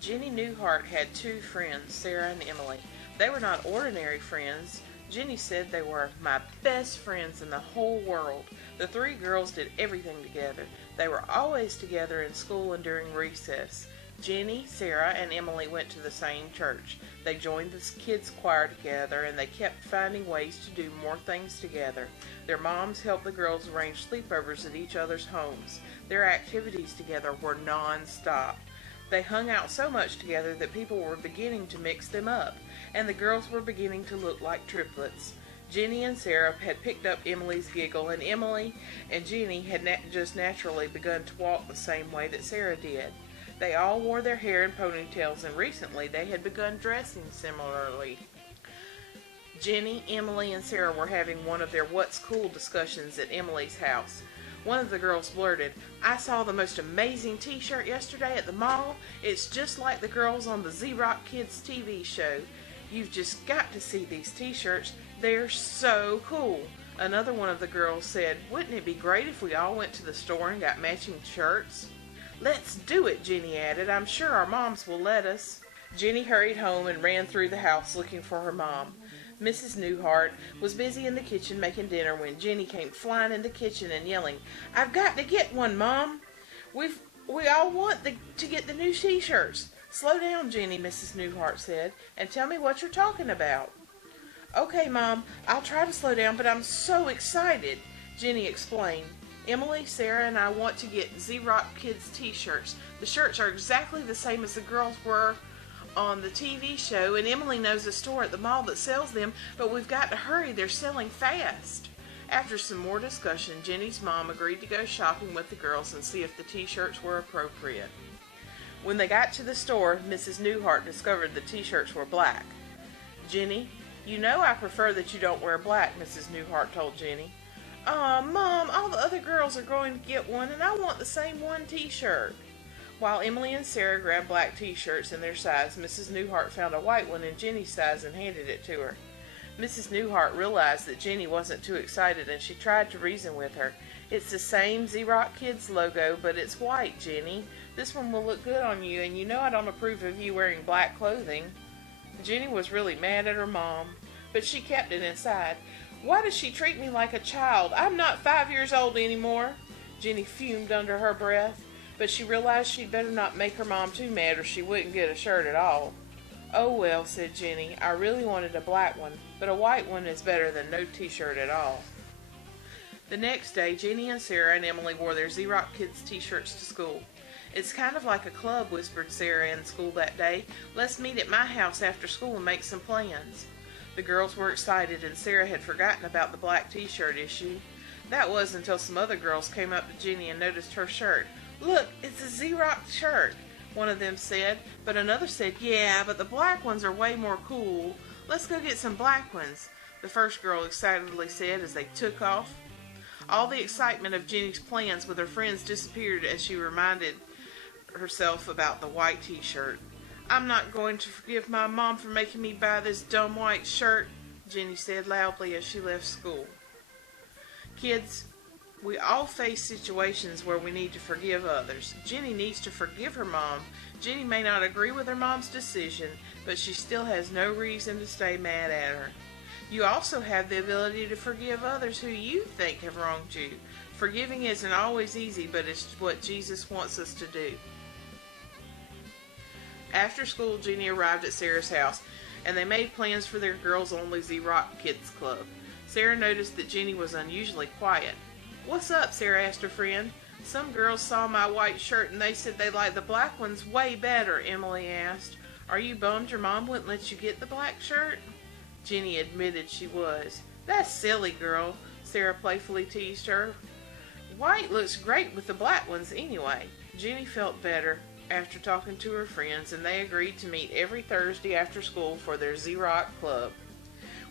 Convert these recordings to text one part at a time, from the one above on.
Jenny Newhart had two friends, Sarah and Emily. They were not ordinary friends. Jenny said they were my best friends in the whole world. The three girls did everything together. They were always together in school and during recess. Jenny, Sarah, and Emily went to the same church. They joined the kids' choir together, and they kept finding ways to do more things together. Their moms helped the girls arrange sleepovers at each other's homes. Their activities together were non-stop. They hung out so much together that people were beginning to mix them up, and the girls were beginning to look like triplets. Jenny and Sarah had picked up Emily's giggle, and Emily and Jenny had just naturally begun to walk the same way that Sarah did. They all wore their hair in ponytails, and recently they had begun dressing similarly. Jenny, Emily, and Sarah were having one of their What's Cool discussions at Emily's house. One of the girls blurted, "I saw the most amazing t-shirt yesterday at the mall. It's just like the girls on the Z-Rock Kids TV show. You've just got to see these t-shirts. They're so cool." Another one of the girls said, "Wouldn't it be great if we all went to the store and got matching shirts?" "Let's do it," Jenny added. "I'm sure our moms will let us." Jenny hurried home and ran through the house looking for her mom. Mrs. Newhart was busy in the kitchen making dinner when Jenny came flying in the kitchen and yelling, "I've got to get one, Mom. We all want to get the new t-shirts." "Slow down, Jenny," Mrs. Newhart said, "and tell me what you're talking about." "Okay, Mom, I'll try to slow down, but I'm so excited," Jenny explained. "Emily, Sarah, and I want to get Z-Rock Kids t-shirts. The shirts are exactly the same as the girls were on the TV show, and Emily knows a store at the mall that sells them, but we've got to hurry. They're selling fast." After some more discussion, Jenny's mom agreed to go shopping with the girls and see if the t-shirts were appropriate. When they got to the store, Mrs. Newhart discovered the t-shirts were black. "Jenny, you know I prefer that you don't wear black," Mrs. Newhart told Jenny. "Aw, Mom, all the other girls are going to get one, and I want the same one t-shirt." While Emily and Sarah grabbed black t-shirts in their size, Mrs. Newhart found a white one in Jenny's size and handed it to her. Mrs. Newhart realized that Jenny wasn't too excited, and she tried to reason with her. "It's the same Z-Rock Kids logo, but it's white, Jenny. This one will look good on you, and you know I don't approve of you wearing black clothing." Jenny was really mad at her mom, but she kept it inside. "Why does she treat me like a child? I'm not 5 years old anymore." Jenny fumed under her breath, but she realized she'd better not make her mom too mad or she wouldn't get a shirt at all. "Oh well," said Jenny, "I really wanted a black one, but a white one is better than no t-shirt at all." The next day, Jenny and Sarah and Emily wore their Z-Rock Kids t-shirts to school. "It's kind of like a club," whispered Sarah in school that day. "Let's meet at my house after school and make some plans." The girls were excited, and Sarah had forgotten about the black t-shirt issue. That was until some other girls came up to Jenny and noticed her shirt. "Look, it's a Z-Rock shirt," one of them said, but another said, "Yeah, but the black ones are way more cool. Let's go get some black ones," the first girl excitedly said as they took off. All the excitement of Jenny's plans with her friends disappeared as she reminded herself about the white t-shirt. "I'm not going to forgive my mom for making me buy this dumb white shirt," Jenny said loudly as she left school. Kids, we all face situations where we need to forgive others. Jenny needs to forgive her mom. Jenny may not agree with her mom's decision, but she still has no reason to stay mad at her. You also have the ability to forgive others who you think have wronged you. Forgiving isn't always easy, but it's what Jesus wants us to do. After school, Jenny arrived at Sarah's house, and they made plans for their girls-only Z-Rock Kids Club. Sarah noticed that Jenny was unusually quiet. "What's up?" Sarah asked her friend. "Some girls saw my white shirt and they said they liked the black ones way better," Emily asked. "Are you bummed your mom wouldn't let you get the black shirt?" Jenny admitted she was. "That's silly, girl," Sarah playfully teased her. "White looks great with the black ones anyway." Jenny felt better after talking to her friends, and they agreed to meet every Thursday after school for their Z-Rock Club.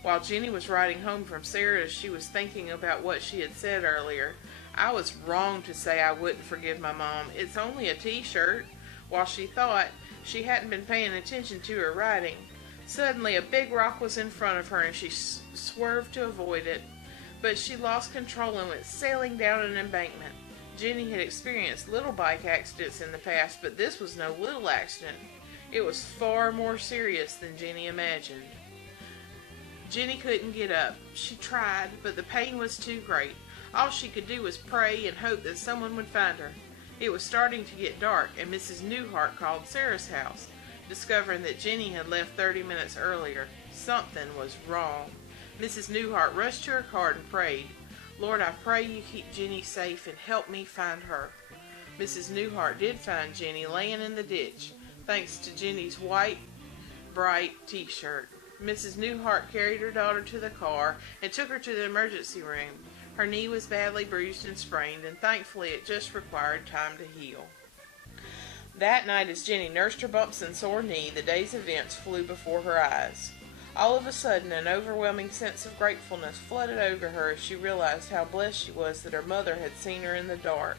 While Jenny was riding home from Sarah, she was thinking about what she had said earlier. "I was wrong to say I wouldn't forgive my mom. It's only a t-shirt." While she thought, she hadn't been paying attention to her riding. Suddenly, a big rock was in front of her, and she swerved to avoid it. But she lost control and went sailing down an embankment. Jenny had experienced little bike accidents in the past, but this was no little accident. It was far more serious than Jenny imagined. Jenny couldn't get up. She tried, but the pain was too great. All she could do was pray and hope that someone would find her. It was starting to get dark, and Mrs. Newhart called Sarah's house, discovering that Jenny had left 30 minutes earlier. Something was wrong. Mrs. Newhart rushed to her car and prayed, "Lord, I pray you keep Jenny safe and help me find her." Mrs. Newhart did find Jenny laying in the ditch, thanks to Jenny's white, bright t-shirt. Mrs. Newhart carried her daughter to the car and took her to the emergency room. Her knee was badly bruised and sprained, and thankfully it just required time to heal. That night, as Jenny nursed her bumps and sore knee, the day's events flew before her eyes. All of a sudden, an overwhelming sense of gratefulness flooded over her as she realized how blessed she was that her mother had seen her in the dark.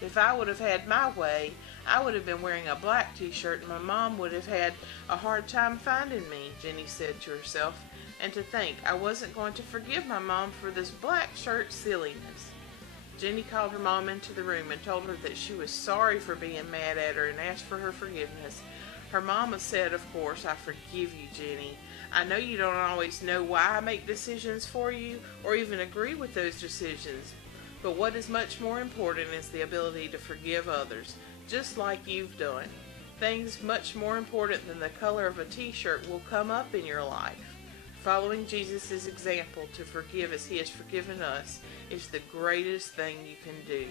"If I would have had my way, I would have been wearing a black t-shirt and my mom would have had a hard time finding me," Jenny said to herself. "And to think I wasn't going to forgive my mom for this black shirt silliness." Jenny called her mom into the room and told her that she was sorry for being mad at her and asked for her forgiveness. Her mama said, "Of course, I forgive you, Jenny. I know you don't always know why I make decisions for you or even agree with those decisions. But what is much more important is the ability to forgive others, just like you've done. Things much more important than the color of a t-shirt will come up in your life. Following Jesus' example to forgive as he has forgiven us is the greatest thing you can do."